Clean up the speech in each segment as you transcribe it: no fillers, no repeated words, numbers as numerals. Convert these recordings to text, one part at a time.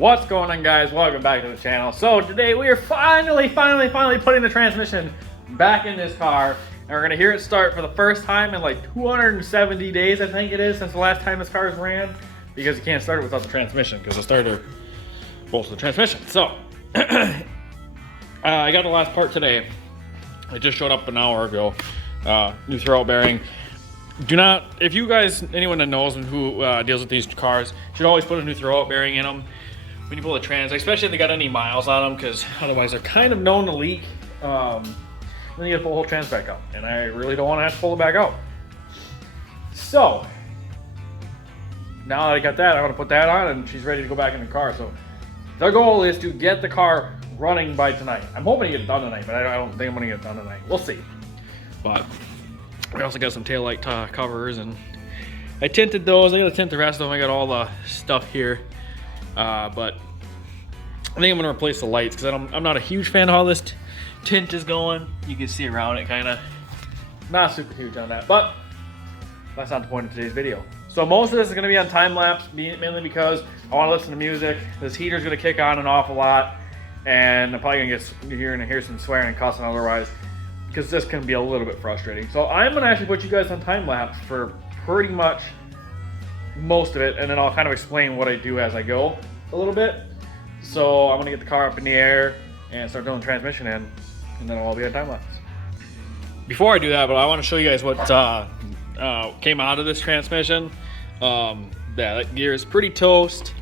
What's going on, guys? Welcome back to the channel. So today we are finally putting the transmission back in this car, and we're gonna hear it start for the first time in like 270 days, I think it is, since the last time this car was ran, because you can't start it without the transmission because the starter bolts the transmission. So I got the last part today. It just showed up an hour ago. New throwout bearing. Do not, if you guys, anyone that knows and who deals with these cars, should always put a new throwout bearing in them when you pull the trans, especially if they got any miles on them, because otherwise they're kind of known to leak. Then you gotta pull the whole trans back out, and I really don't want to have to pull it back out. So now that I got that, I want to put that on, and she's ready to go back in the car. So the goal is to get the car running by tonight. I'm hoping to get it done tonight, but I don't think I'm gonna get it done tonight. We'll see. But we also got some taillight covers, and I tinted those. I gotta tint the rest of them. I got all the stuff here. But I think I'm gonna replace the lights because I'm not a huge fan of how this tint is going. You can see around it, kind of. Not super huge on that, but that's not the point of today's video. So most of this is gonna be on time lapse, mainly because I want to listen to music. This heater's gonna kick on and off a lot, and I'm probably gonna hear some swearing and cussing otherwise, because this can be a little bit frustrating. So I'm gonna actually put you guys on time lapse for pretty much most of it, and then I'll kind of explain what I do as I go a little bit. So I'm gonna get the car up in the air and start doing the transmission in, and then I'll be on time lapse. Before I do that, but I want to show you guys what came out of this transmission. That gear is pretty toast,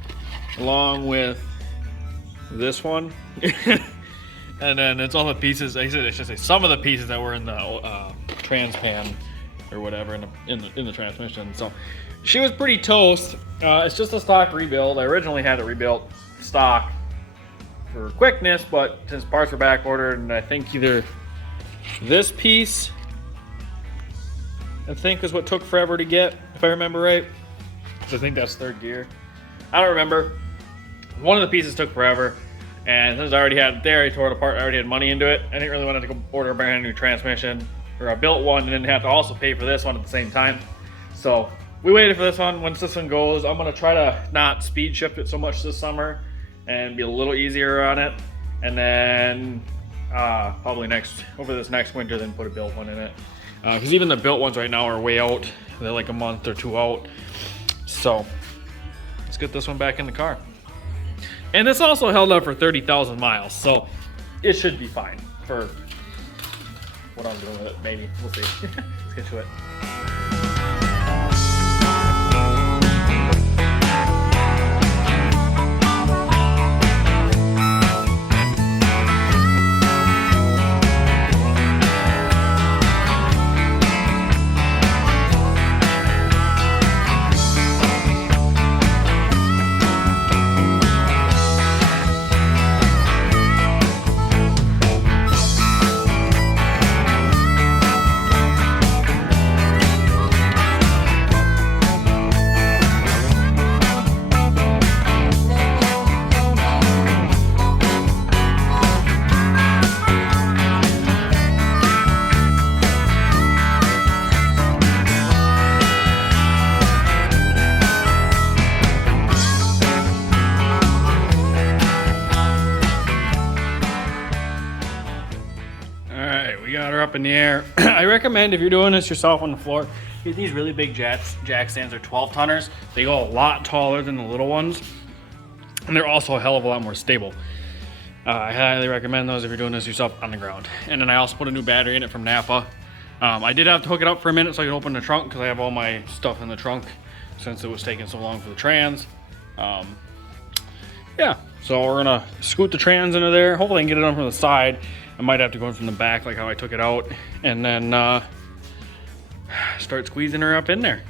along with this one. And then it's all the pieces. I should say some of the pieces that were in the trans pan or whatever in the transmission. So she was pretty toast. It's just a stock rebuild. I originally had it rebuilt stock for quickness, but since parts were back ordered, and I think either this piece, I think, is what took forever to get, if I remember right. So I think that's third gear. I don't remember. One of the pieces took forever. And since I already had it there, I tore it apart, I already had money into it. I didn't really want to go order a brand new transmission, or I built one and then have to also pay for this one at the same time. So we waited for this one. Once this one goes, I'm gonna try to not speed shift it so much this summer and be a little easier on it. And then probably over this next winter, then put a built one in it. Because even the built ones right now are way out. They're like a month or two out. So let's get this one back in the car. And this also held up for 30,000 miles, so it should be fine for what I'm doing with it, maybe. We'll see. Let's get to it. Up in the air. I recommend, if you're doing this yourself on the floor, get these really big jack stands. They're 12-tonners. They go a lot taller than the little ones, and they're also a hell of a lot more stable. I highly recommend those if you're doing this yourself on the ground. And then I also put a new battery in it from Napa. I did have to hook it up for a minute so I could open the trunk, because I have all my stuff in the trunk since it was taking so long for the trans. Yeah, so we're gonna scoot the trans into there. Hopefully I can get it on from the side. I might have to go in from the back, like how I took it out, and then start squeezing her up in there.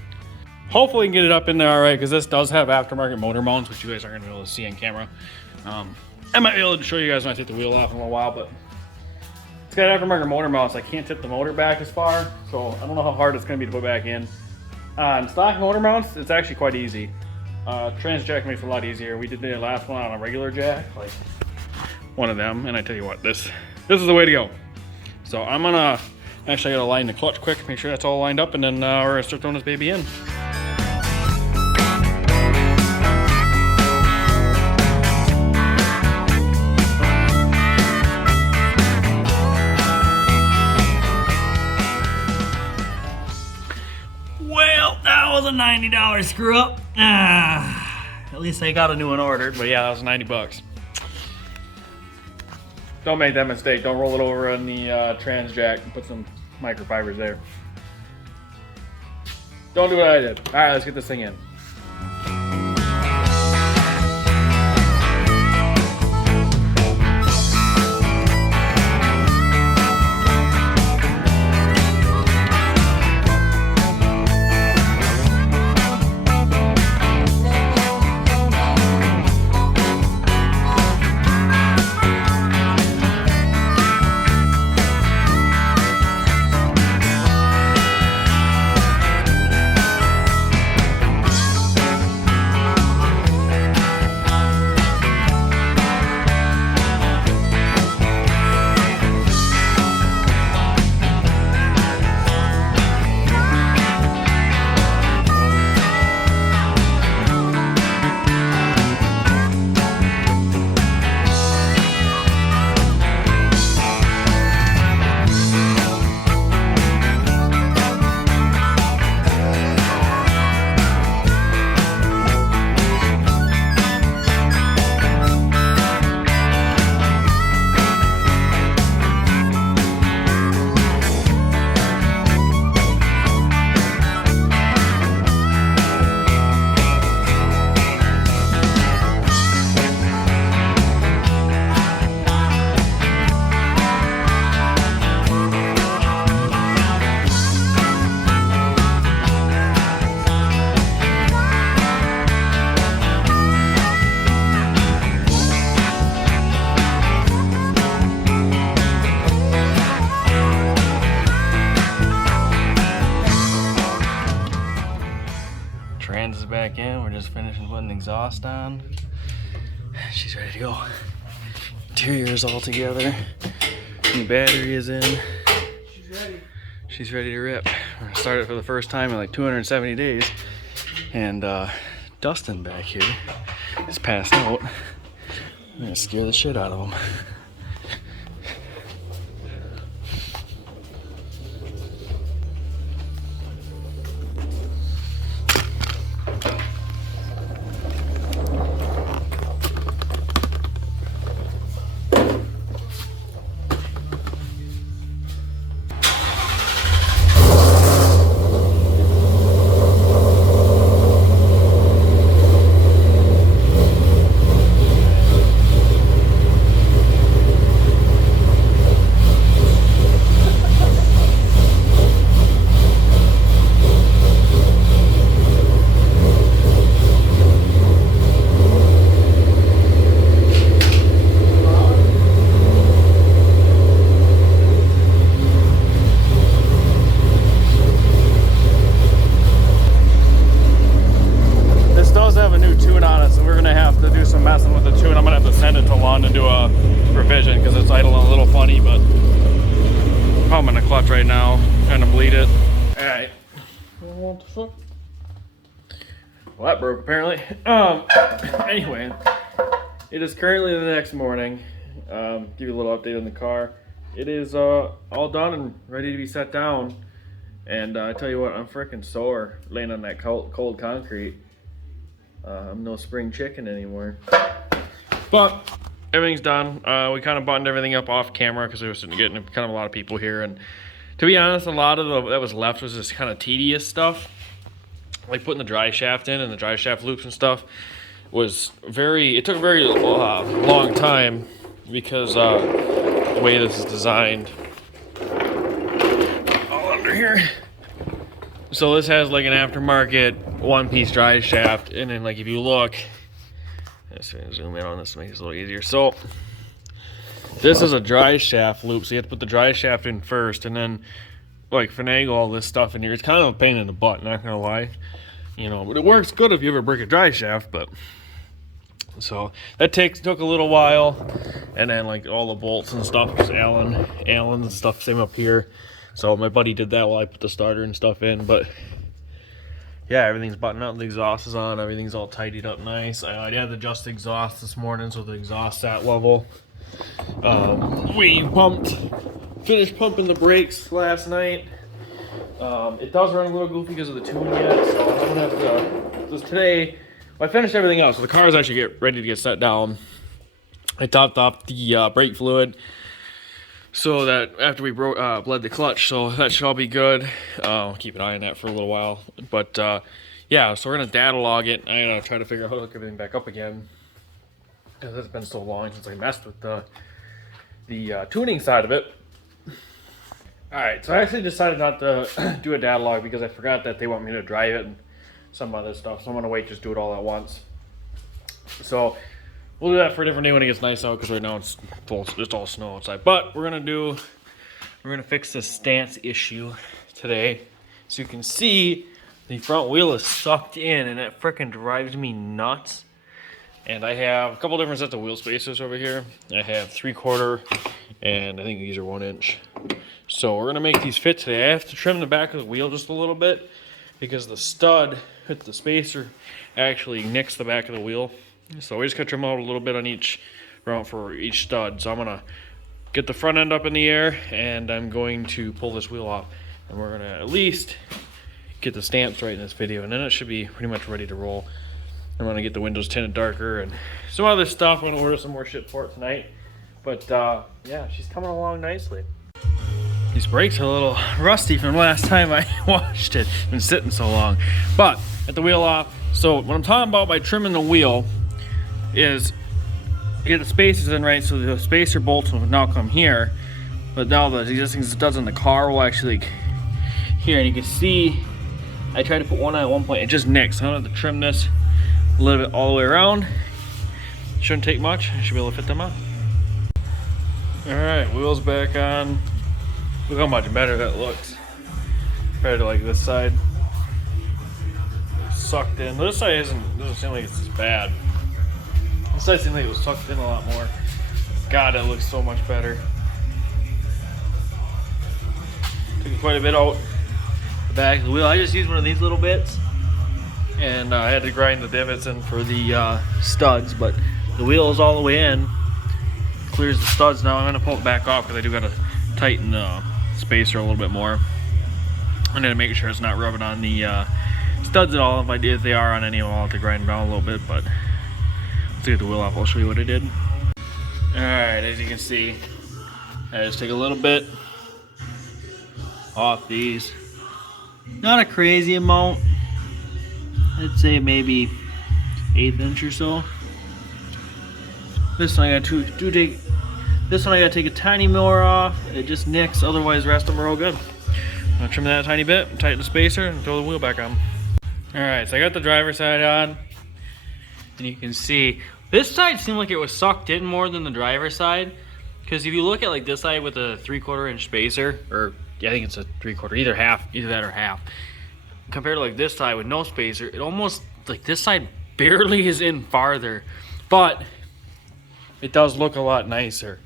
Hopefully I can get it up in there all right, because this does have aftermarket motor mounts, which you guys aren't gonna be able to see on camera. I might be able to show you guys when I take the wheel off in a little while, but it's got aftermarket motor mounts. I can't tip the motor back as far, so I don't know how hard it's gonna be to put back in. On stock motor mounts, it's actually quite easy. Trans jack makes it a lot easier. We did the last one on a regular jack, like one of them, and I tell you what, this is the way to go. So I'm gonna actually, I gotta line the clutch quick, make sure that's all lined up, and then we're gonna start throwing this baby in. $90 screw up. At least I got a new one ordered, but yeah, that was 90 bucks. Don't make that mistake. Don't roll it over on the trans jack and put some microfibers there. Don't do what I did. All right, let's get this thing in. Trans is back in. We're just finishing putting the exhaust on. She's ready to go. Interior is all together. New battery is in. She's ready. She's ready to rip. We're gonna start it for the first time in like 270 days. And Dustin back here is passed out. I'm gonna scare the shit out of him. Messing with the tune. I'm gonna have to send it to Lon and do a revision because it's idling a little funny, but I'm in the clutch right now, trying to bleed it. Alright. What the fuck? Well, that broke apparently. Anyway, it is currently the next morning. Give you a little update on the car. It is all done and ready to be set down. And I tell you what, I'm freaking sore laying on that cold concrete. I'm no spring chicken anymore. But everything's done. We kind of buttoned everything up off camera because we were getting kind of a lot of people here. And to be honest, a lot of that was left was just kind of tedious stuff. Like putting the dry shaft in and the dry shaft loops and stuff was it took a very long time because the way this is designed. All under here. So this has like an aftermarket one-piece dry shaft, and then like if you look, let's zoom in on this to make this a little easier. So this is a dry shaft loop, so you have to put the dry shaft in first, and then like finagle all this stuff in here. It's kind of a pain in the butt, not gonna lie, you know. But it works good if you ever break a dry shaft. But so that took a little while, and then like all the bolts and stuff, just Allen and stuff, same up here. So my buddy did that while I put the starter and stuff in, but yeah, everything's buttoned up, the exhaust is on, everything's all tidied up nice. I had to adjust the exhaust this morning so the exhaust's at level. We finished pumping the brakes last night. It does run a little goofy because of the tune yet, so I'm gonna have to, just today, well, I finished everything else, so the car is actually ready to get set down. I topped off the brake fluid so that after we bled the clutch, so that should all be good. Keep an eye on that for a little while, but yeah, so we're gonna data log it. I'm gonna try to figure out how to hook everything back up again, because it's been so long since I messed with the tuning side of it. Alright, so I actually decided not to do a data log because I forgot that they want me to drive it and some other stuff. So I'm going to wait, just do it all at once. So we'll do that for a different day when it gets nice out, because right now it's all snow outside. But we're going to fix this stance issue today. So you can see the front wheel is sucked in, and it freaking drives me nuts. And I have a couple different sets of wheel spacers over here. I have 3/4, and I think these are 1 inch. So we're gonna make these fit today. I have to trim the back of the wheel just a little bit because the stud with the spacer actually nicks the back of the wheel. So we just gotta trim out a little bit on each round for each stud. So I'm gonna get the front end up in the air, and I'm going to pull this wheel off. And we're gonna at least get the stamps right in this video, and then it should be pretty much ready to roll. I'm gonna get the windows tinted darker and some other stuff. I'm gonna order some more shit for it tonight. But yeah, she's coming along nicely. These brakes are a little rusty from last time I washed it. It's been sitting so long. But get the wheel off. So what I'm talking about by trimming the wheel is get the spacers in right, so the spacer bolts will now come here. But now the existing studs in the car will actually here, and you can see I tried to put one on at one point. It just nicks. I'm gonna have to trim this a little bit all the way around. Shouldn't take much. I should be able to fit them on. Alright, wheels back on. Look how much better that looks compared to like this side. Sucked in. This side doesn't seem like it's as bad. This side seems like it was sucked in a lot more. God, it looks so much better. Took quite a bit out the back of the wheel. I just used one of these little bits, and I had to grind the divots in for the studs, but the wheel is all the way in. Clears the studs now. I'm gonna pull it back off because I do gotta tighten the spacer a little bit more. I'm gonna make sure it's not rubbing on the studs at all. If they are on any, I'll have to grind them down a little bit, but let's get the wheel off. I'll show you what I did. Alright, as you can see, I just take a little bit off these. Not a crazy amount. I'd say maybe 1/8 inch or so. This one I got this one I gotta take a tiny more off. It just nicks, otherwise the rest of them are all good. I'm gonna trim that a tiny bit, tighten the spacer, and throw the wheel back on. Alright, so I got the driver's side on. And you can see, this side seemed like it was sucked in more than the driver's side. Because if you look at like this side with a 3/4 inch spacer, or yeah, I think it's a 3/4, either that or half. Compared to like this side with no spacer, it almost, like this side barely is in farther. But it does look a lot nicer.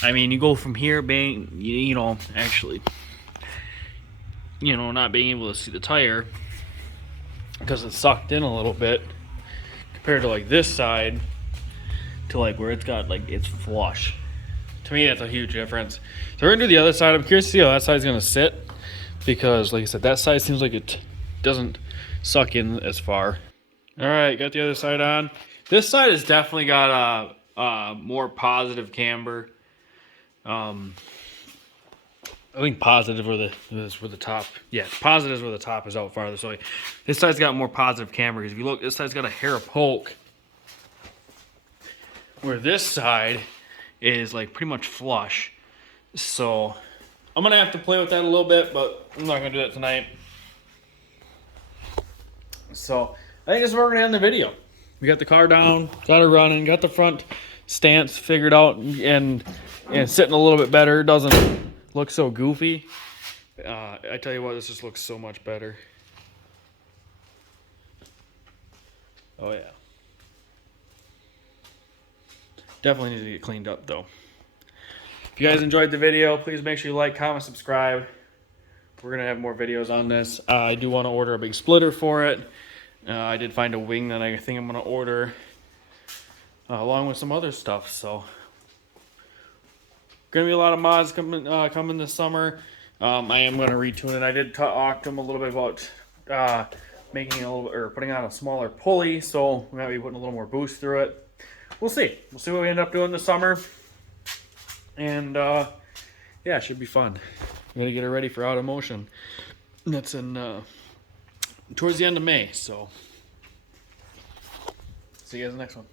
I mean, you go from here being, you know, actually, you know, not being able to see the tire because it's sucked in a little bit compared to like this side to like where it's got like it's flush. To me, that's a huge difference. So we're gonna do the other side. I'm curious to see how that side's gonna sit because, like I said, that side seems like it doesn't suck in as far. All right, got the other side on. This side has definitely got a more positive camber. I think positive is where the top. Yeah, positive is where the top is out farther. So like, this side's got more positive camber. Because if you look, this side's got a hair of poke. Where this side is like pretty much flush. So I'm gonna have to play with that a little bit, but I'm not gonna do that tonight. So I think this is where we're gonna end the video. We got the car down, got it running, got the front stance figured out and sitting a little bit better. It doesn't look so goofy. I tell you what, this just looks so much better. Oh yeah. Definitely need to get cleaned up though. If you guys enjoyed the video, please make sure you like, comment, subscribe. We're gonna have more videos on this. I do want to order a big splitter for it. I did find a wing that I think I'm gonna order along with some other stuff. So gonna be a lot of mods coming this summer. I am going to retune it. I did talk to him a little bit about making a little, or putting on a smaller pulley, so we might be putting a little more boost through it. We'll see. We'll see what we end up doing this summer. And yeah, it should be fun. I'm gonna get it ready for Out of Motion. That's in towards the end of May. So see you guys in the next one.